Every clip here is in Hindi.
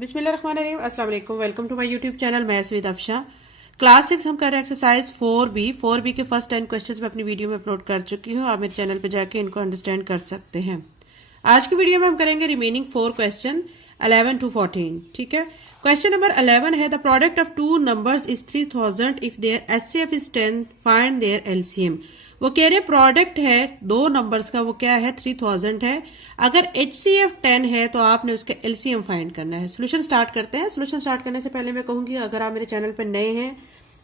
बिस्मिल्लाहिर्रहमानिर्रहीम, अस्सलाम वालेकुम। Welcome to my YouTube channel maths with Afsha. Class 6 हम कर रहे हैं एक्सरसाइज 4B के फर्स्ट 10 क्वेश्चंस मैं अपनी वीडियो में अपलोड कर चुकी हूँ। आप मेरे चैनल पे जाके इनको अंडरस्टैंड कर सकते हैं। आज की वीडियो में हम करेंगे रिमेनिंग 4 क्वेश्चन 11 to 14। ठीक है। क्वेश्चन नंबर 11 है, the product of two numbers is 3000 if their HCF is 10, find their LCM. वो कह रहे प्रोडक्ट है दो नंबर्स का, वो क्या है 3000 है। अगर एचसीएफ 10 है तो आपने उसके एलसीएम फाइंड करना है। सोल्यूशन स्टार्ट करते हैं। सोल्यूशन स्टार्ट करने से पहले मैं कहूंगी, अगर आप मेरे चैनल पर नए हैं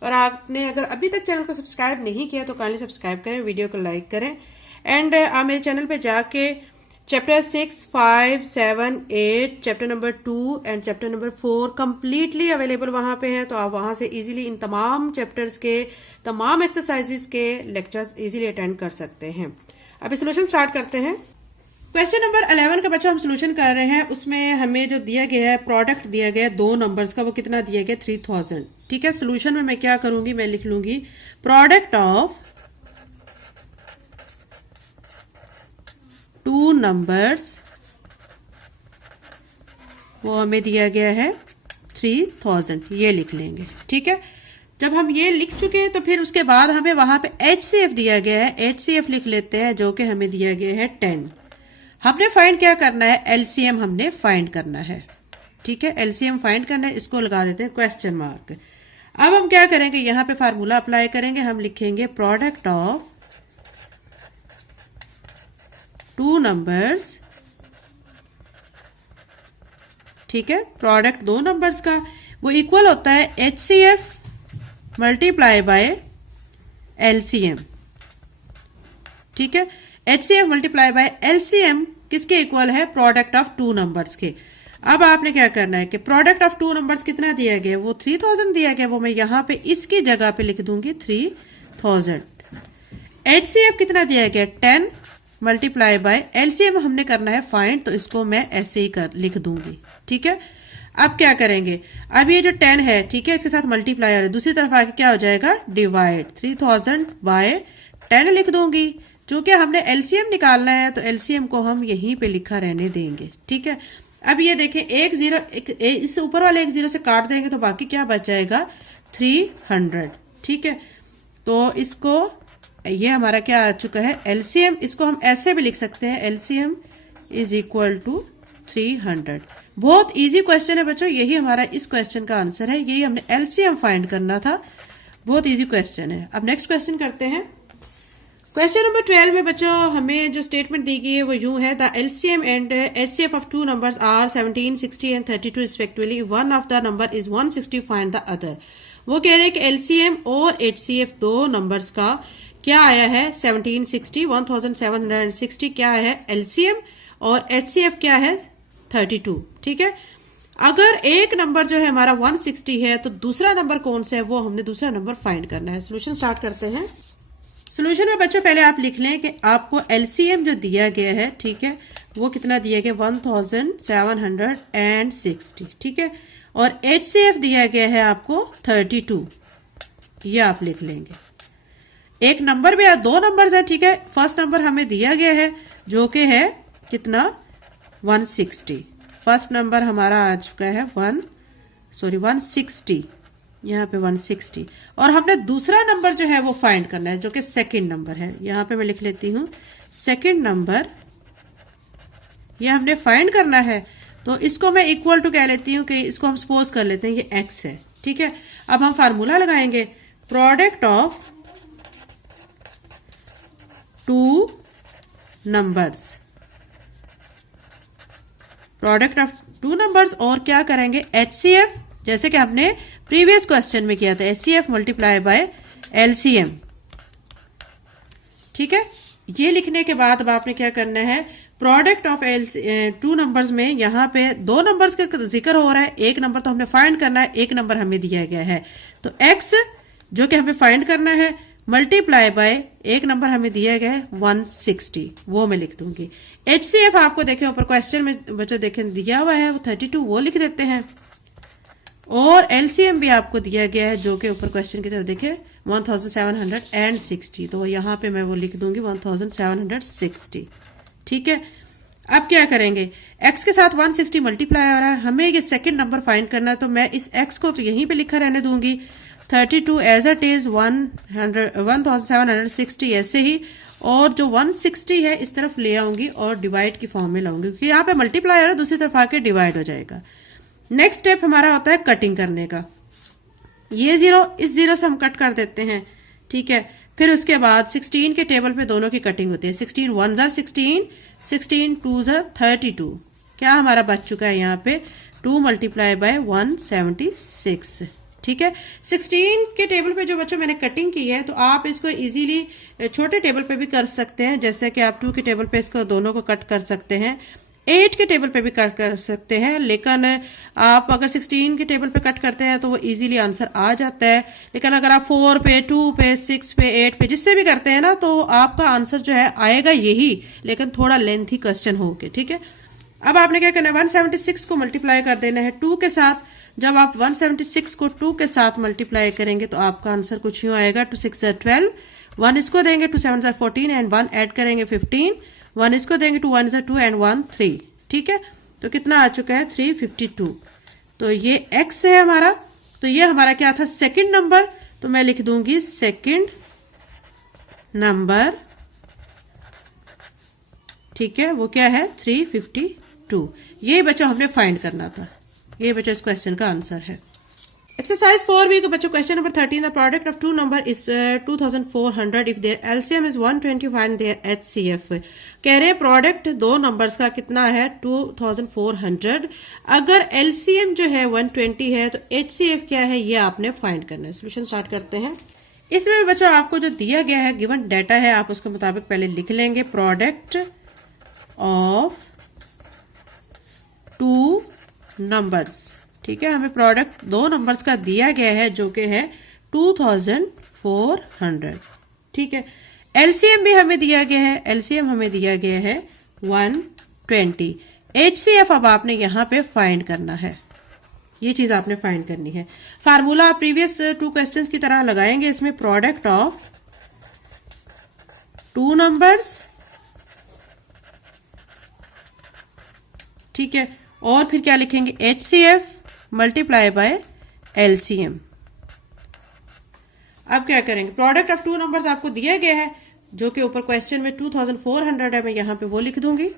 और आपने अगर अभी तक चैनल को सब्सक्राइब नहीं किया तो काइंडली सब्सक्राइब करें, वीडियो को लाइक करें एंड आप मेरे चैनल पे जाके chapter 6, 5, 7, 8, chapter number 2 and chapter number 4 completely available वहां पे है। तो आप वहां से इजीली इन तमाम चैप्टर्स के तमाम एक्सरसाइजेस के लेक्चर्स इजीली अटेंड कर सकते हैं। अभी सोल्यूशन स्टार्ट करते हैं। क्वेश्चन नंबर 11 का बच्चा हम सोल्यूशन कर रहे हैं। उसमें हमें जो दिया गया है प्रोडक्ट दिया गया है दो नंबर्स का, वो कितना दिया गया 3000। ठीक है। सोल्यूशन में मैं क्या करूंगी, मैं लिख लूंगी प्रोडक्ट ऑफ टू नंबर्स, वो हमें दिया गया है 3000, ये लिख लेंगे। ठीक है। जब हम ये लिख चुके हैं तो फिर उसके बाद हमें वहां पे एचसीएफ दिया गया है, एचसीएफ लिख लेते हैं जो कि हमें दिया गया है 10। हमने फाइंड क्या करना है, एलसीएम हमने फाइंड करना है। ठीक है। एलसीएम फाइंड करना है, इसको लगा देते हैं क्वेश्चन मार्क। अब हम क्या करेंगे, यहां पे फार्मूला अप्लाई करेंगे। हम लिखेंगे प्रोडक्ट ऑफ टू नंबर्स। ठीक है। प्रोडक्ट दो नंबर्स का वो इक्वल होता है एचसीएफ मल्टीप्लाई बाय एलसीएम। ठीक है। एचसीएफ मल्टीप्लाई बाय एलसीएम किसके इक्वल है, प्रोडक्ट ऑफ टू नंबर्स के। अब आपने क्या करना है कि प्रोडक्ट ऑफ टू नंबर्स कितना दिया गया, वो 3000 दिया गया, वो मैं यहां पे इसकी जगह पे लिख दूंगी 3000। एचसीएफ कितना दिया गया 10 मल्टीप्लाई बाय एलसीएम हमने करना है फाइंड, तो इसको मैं ऐसे ही लिख दूंगी। ठीक है। अब क्या करेंगे, अब ये जो 10 है, ठीक है, इसके साथ मल्टीप्लाई आ रहा है, दूसरी तरफ आके क्या हो जाएगा डिवाइड, 3000 बाय 10 लिख दूंगी। चूंकि हमने एलसीएम निकालना है तो एलसीएम को हम यहीं पे लिखा रहने देंगे। ठीक है। अब ये देखें एक जीरो इस ऊपर वाले एक जीरो से काट देंगे तो बाकी क्या बच जाएगा 300। ठीक है। तो इसको ये हमारा क्या आ चुका है एलसीएम, इसको हम ऐसे भी लिख सकते हैं एलसीएम इज इक्वल टू 300। बहुत इजी क्वेश्चन है बच्चों, यही हमारा इस क्वेश्चन का आंसर है। यही हमने एलसीएम फाइंड करना था। बहुत इजी क्वेश्चन है। अब नेक्स्ट क्वेश्चन करते हैं। क्वेश्चन नंबर 12 में बच्चों हमें जो स्टेटमेंट दी गई है वो यूं है, the LCM and HCF of two numbers are 17, 60 and 32 respectively. One of the number is 160, find the other. वो कह रहे हैं कि एलसीएम और एचसीएफ दो नंबर्स का क्या आया है 1760, 1760 क्या है एलसीएम, और एचसीएफ क्या है 32। ठीक है। अगर एक नंबर जो है हमारा 160 है तो दूसरा नंबर कौन सा है, वो हमने दूसरा नंबर फाइंड करना है। सोल्यूशन स्टार्ट करते हैं। सोल्यूशन में बच्चों पहले आप लिख लें कि आपको एलसीएम जो दिया गया है, ठीक है, वो कितना दिया गया 1760। ठीक है। और एचसीएफ दिया गया है आपको 32, ये आप लिख लेंगे। एक नंबर भी दो नंबर्स है। ठीक है। फर्स्ट नंबर हमें दिया गया है जो कि है कितना 160। फर्स्ट नंबर हमारा आ चुका है 160, यहाँ पे 160। और हमने दूसरा नंबर जो है वो फाइंड करना है जो कि सेकंड नंबर है। यहाँ पे मैं लिख लेती हूँ सेकंड नंबर, ये हमने फाइंड करना है। तो इसको मैं इक्वल टू कह लेती हूँ कि इसको हम सपोज कर लेते हैं ये एक्स है। ठीक है। अब हम फार्मूला लगाएंगे product of two numbers, product of two numbers, और क्या करेंगे एचसीएफ, जैसे कि हमने प्रीवियस क्वेश्चन में किया था, एचसीएफ मल्टीप्लाई बाय एलसीएम। ठीक है। ये लिखने के बाद अब आपने क्या करना है, प्रोडक्ट ऑफ टू नंबर्स में यहाँ पे दो नंबर्स का जिक्र हो रहा है, एक नंबर तो हमने फाइंड करना है, एक नंबर हमें दिया गया है, तो एक्स जो कि हमें फाइंड करना है मल्टीप्लाई बाय एक नंबर हमें दिया गया है 160, वो मैं लिख दूंगी। एचसीएफ आपको देखें ऊपर क्वेश्चन में बच्चों देखें दिया हुआ है वो 32, वो लिख देते हैं। और एलसीएम भी आपको दिया गया है जो कि ऊपर क्वेश्चन की तरफ देखें 1760, तो यहाँ पे मैं वो लिख दूंगी 1760। ठीक है। अब क्या करेंगे, x के साथ 160 मल्टीप्लाई हो रहा है, हमें ये सेकंड नंबर फाइंड करना है, तो मैं इस x को तो यहीं पे लिखा रहने दूंगी 32 एज इट इज 1760 ऐसे ही, और जो 160 है इस तरफ ले आऊंगी और डिवाइड की फॉर्म में लाऊंगी, क्योंकि यहाँ पे मल्टीप्लाई हो रहा है, दूसरी तरफ आके डिवाइड हो जाएगा। नेक्स्ट स्टेप हमारा होता है कटिंग करने का। ये जीरो इस जीरो से हम कट कर देते हैं, ठीक है। फिर उसके बाद 16 के टेबल पे दोनों की कटिंग होती है। 16 1 ज़ा 16, 16 2 ज़ा 32। क्या हमारा बच चुका है यहाँ पे 2 मल्टीप्लाई बाय 176, ठीक है। 16 के टेबल पे जो बच्चों मैंने कटिंग की है, तो आप इसको इजीली छोटे टेबल पे भी कर सकते हैं, जैसे कि आप 2 के टेबल पे इसको दोनों को कट कर सकते हैं, 8 के टेबल पे भी कट कर सकते हैं, लेकिन आप अगर 16 के टेबल पे कट करते हैं तो वो इजीली आंसर आ जाता है। लेकिन अगर आप 4 पे, 2 पे, 6 पे, 8 पे जिससे भी करते हैं ना, तो आपका आंसर जो है आएगा यही, लेकिन थोड़ा लेंथी क्वेश्चन होके, ठीक है। अब आपने क्या करना है, 176 को मल्टीप्लाई कर देना है 2 के साथ। जब आप 176 को 2 के साथ मल्टीप्लाई करेंगे तो आपका आंसर कुछ यूं आएगा, 2 6 12, 1 इसको देंगे, 2 7 14 एंड 1 ऐड करेंगे 15, 1 इसको देंगे, 2 1 2 एंड 1 3, ठीक है। तो कितना आ चुका है 352। तो ये x है हमारा, तो ये हमारा क्या था, सेकंड नंबर, तो मैं लिख दूंगी सेकंड नंबर, ठीक है। वो क्या है 352। ये बच्चों हमने फाइंड करना था, ये बच्चों इस क्वेश्चन का आंसर है। एक्सरसाइज 4b का बच्चों question number 13, the product of two number is 2400 if their LCM is 120 find their HCF. कह रहे प्रोडक्ट दो नंबर्स का कितना है 2400, अगर एलसीएम जो है 120 है तो एचसीएफ क्या है ये आपने फाइंड करना है। सोल्यूशन स्टार्ट करते हैं। इसमें भी बच्चों आपको जो दिया गया है गिवन डाटा है, आप उसके मुताबिक पहले लिख लेंगे, प्रोडक्ट ऑफ टू नंबर्स, ठीक है। हमें प्रोडक्ट दो नंबर्स का दिया गया है जो कि है 2400, ठीक है। एलसीएम भी हमें दिया गया है, एलसीएम हमें दिया गया है 120। एचसीएफ अब आपने यहां पे फाइंड करना है, ये चीज आपने फाइंड करनी है। फार्मूला आप प्रीवियस 2 क्वेश्चंस की तरह लगाएंगे इसमें, प्रोडक्ट ऑफ टू नंबर्स, ठीक है। और फिर क्या लिखेंगे, एचसीएफ मल्टीप्लाई बाय एलसीएम। अब क्या करेंगे, प्रोडक्ट ऑफ टू नंबर्स आपको दिया गया है जो कि ऊपर क्वेश्चन में 2400 है, मैं यहां पे वो लिख दूंगी।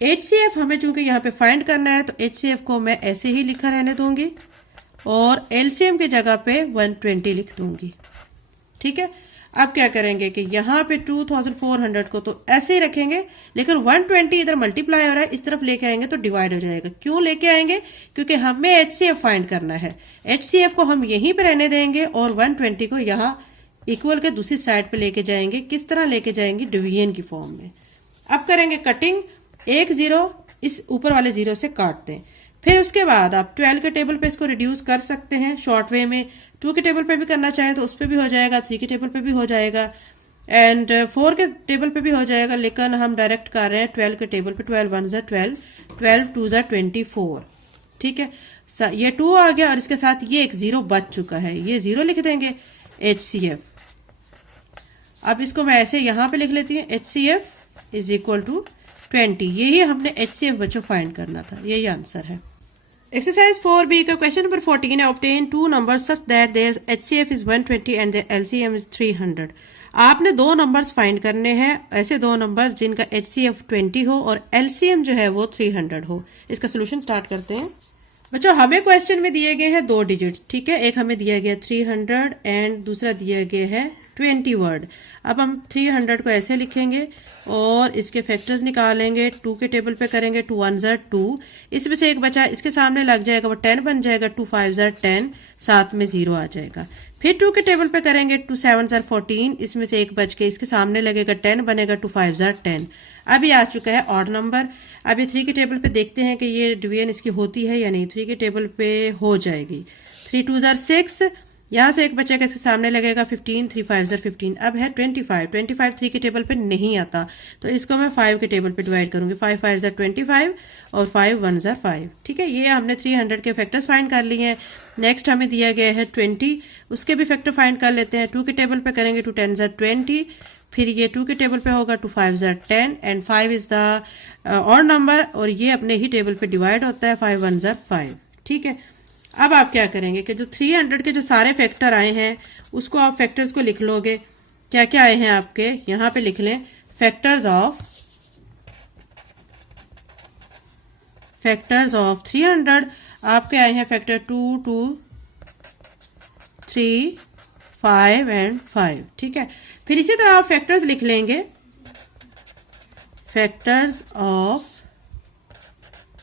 एचसीएफ हमें चूंकि यहां पे फाइंड करना है तो एचसीएफ को मैं ऐसे ही लिखा रहने दूंगी और एलसीएम की जगह पे 120 लिख दूंगी, ठीक है। अब क्या करेंगे कि यहाँ पे 2400 को तो ऐसे ही रखेंगे, लेकिन 120 इधर मल्टीप्लाई हो रहा है, इस तरफ लेके आएंगे तो डिवाइड हो जाएगा। क्यों लेके आएंगे, क्योंकि हमें एचसीएफ फाइंड करना है। एचसीएफ को हम यहीं पे रहने देंगे और 120 को यहाँ इक्वल के दूसरी साइड पे लेके जाएंगे। किस तरह लेके जाएंगे, डिवीजन की फॉर्म में। अब करेंगे कटिंग, एक जीरो इस ऊपर वाले जीरो से काट दें। फिर उसके बाद आप 12 के टेबल पे इसको रिड्यूस कर सकते हैं शॉर्ट वे में, 2 के टेबल पे भी करना चाहें तो उस पर भी हो जाएगा, 3 के टेबल पे भी हो जाएगा एंड 4 के टेबल पे भी हो जाएगा, लेकिन हम डायरेक्ट कर रहे हैं 12 के टेबल पे। 12 1 ज़ा 12, 12 2 ज़ा 24, ठीक है। ये 2 आ गया और इसके साथ ये एक जीरो बच चुका है, ये जीरो लिख देंगे एचसीएफ। अब इसको मैं ऐसे यहां पे लिख लेती हूँ, एचसीएफ इज इक्वल टू 20। यही हमने एचसीएफ बच्चों फाइंड करना था, यही आंसर है। एक्सरसाइज 4b का क्वेश्चन नंबर 14 है, obtain two numbers such that their HCF is 120 and their LCM is 300। आपने दो नंबर्स फाइंड करने हैं, ऐसे दो नंबर्स जिनका एचसीएफ 20 हो और एलसीएम जो है वो 300 हो। इसका सोल्यूशन स्टार्ट करते हैं। बच्चों हमें क्वेश्चन में दिए गए हैं 2 डिजिट्स, ठीक है। एक हमें दिया गया 300 एंड दूसरा दिया गया है 20 वर्ड। अब हम 300 को ऐसे लिखेंगे और इसके फैक्टर्स निकालेंगे, 2 के टेबल पे करेंगे, 2 1 ज़ा 2, इसमें से एक बचा इसके सामने लग जाएगा, वो 10 बन जाएगा, 2 5 ज़ा 10, साथ में 0 आ जाएगा। फिर 2 के टेबल पे करेंगे, 2 7 ज़ा 14, इसमें से एक बच के इसके सामने लगेगा, 10 बनेगा, 2 5 ज़ा 10। अभी आ चुका है ऑड नंबर। अभी 3 के टेबल पे देखते हैं कि ये डिवीजन इसकी होती है या नहीं। 3 के टेबल पे हो जाएगी, 3 2 ज़ा 6, यहां से एक बच्चे का इसके सामने लगेगा 15, 3 5 ज़ा 15। अब है 25, 25 3 के टेबल पे नहीं आता तो इसको मैं 5 के टेबल पे डिवाइड करूंगी, 5 5 ज़ा 25 और 5 1 ज़ा 5, ठीक है। ये हमने 300 के फैक्टर्स फाइंड कर लिए हैं। नेक्स्ट हमें दिया गया है 20, उसके भी फैक्टर फाइंड कर लेते हैं। 2 के टेबल पे करेंगे, 2 10 ज़ा 20, फिर ये 2 के टेबल पे होगा, 2 5 ज़ा 10 एंड 5 इज द और नंबर, और ये अपने ही टेबल पे डिवाइड होता है, 5 1 ज़ा 5। ठीक है, अब आप क्या करेंगे कि जो 300 के जो सारे फैक्टर आए हैं उसको आप फैक्टर्स को लिख लोगे। क्या क्या आए हैं आपके, यहां पे लिख लें फैक्टर्स ऑफ 300 आपके आए हैं फैक्टर 2 2 3 5 एंड 5। ठीक है, फिर इसी तरह आप फैक्टर्स लिख लेंगे, फैक्टर्स ऑफ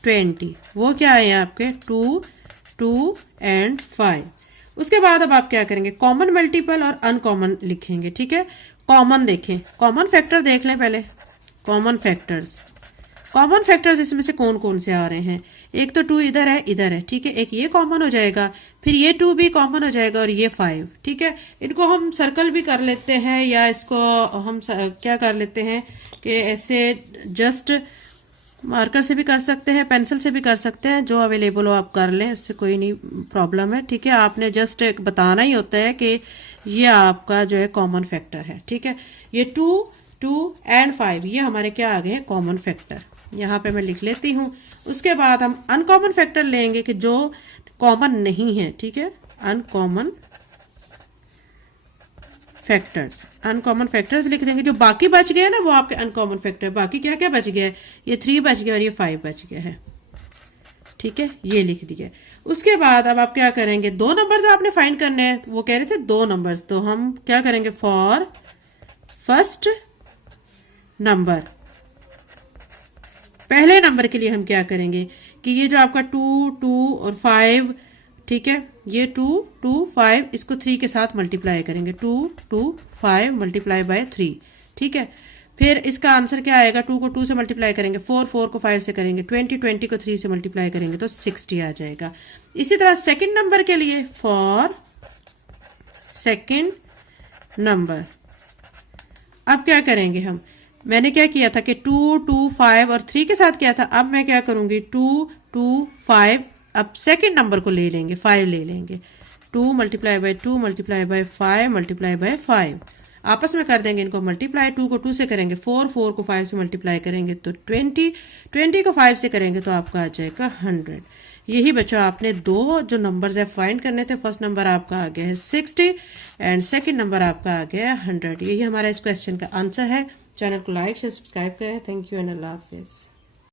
20, वो क्या आए हैं आपके 2 2 एंड 5। उसके बाद अब आप क्या करेंगे, कॉमन मल्टीपल और अनकॉमन लिखेंगे। ठीक है, कॉमन देखें, कॉमन फैक्टर देख लें पहले। कॉमन फैक्टर्स इसमें से कौन कौन से आ रहे हैं, एक तो 2 इधर है, ठीक है, एक ये कॉमन हो जाएगा, फिर ये 2 भी कॉमन हो जाएगा और ये 5। ठीक है, इनको हम सर्कल भी कर लेते हैं या इसको हम क्या कर लेते हैं कि ऐसे जस्ट मार्कर से भी कर सकते हैं, पेंसिल से भी कर सकते हैं, जो अवेलेबल हो आप कर लें, इससे कोई नहीं प्रॉब्लम है। ठीक है, आपने जस्ट एक बताना ही होता है कि ये आपका जो है कॉमन फैक्टर है। ठीक है, ये 2 2 एंड 5 ये हमारे क्या आ गए हैं, कॉमन फैक्टर। यहाँ पे मैं लिख लेती हूँ। उसके बाद हम अनकॉमन फैक्टर लेंगे कि जो कॉमन नहीं है। ठीक है, अनकॉमन फैक्टर्स लिख देंगे। जो बाकी बच गए ना वो आपके अनकॉमन फैक्टर। बाकी क्या क्या बच गया है, ये 3 बच गया और ये 5 बच गया है। ठीक है, ये लिख दिया। उसके बाद अब आप क्या करेंगे, 2 नंबर्स आपने फाइंड करने हैं। वो कह रहे थे 2 नंबर्स, तो हम क्या करेंगे, फॉर फर्स्ट नंबर, पहले नंबर के लिए हम क्या करेंगे कि ये जो आपका 2 2 और 5, ठीक है, ये 2 2 5 इसको 3 के साथ मल्टीप्लाई करेंगे, 2 2 5 मल्टीप्लाई बाय 3। ठीक है, फिर इसका आंसर क्या आएगा, 2 को 2 से मल्टीप्लाई करेंगे, 4 4 को 5 से करेंगे, 20 20 को 3 से मल्टीप्लाई करेंगे तो 60 आ जाएगा। इसी तरह सेकंड नंबर के लिए, फॉर सेकंड नंबर, अब क्या करेंगे हम, मैंने क्या किया था कि 2 2 5 और 3 के साथ किया था। अब मैं क्या करूंगी, 2 2 5, अब सेकंड नंबर को ले लेंगे, 5 ले लेंगे, 2 multiply by 2 multiply by 5 multiply by 5, आपस में कर देंगे इनको मल्टीप्लाई। 2 को 2 से करेंगे 4 4 को 5 से मल्टीप्लाई करेंगे तो 20 20 को 5 से करेंगे तो आपका आ जाएगा 100। यही बच्चों आपने 2 जो नंबर्स है फाइंड करने थे। फर्स्ट नंबर आपका आ गया है 60 एंड सेकंड नंबर आपका आ गया है 100। यही हमारा इस क्वेश्चन का आंसर है। चैनल को लाइक शेयर सब्सक्राइब करें। Thank you and Allah Hafiz.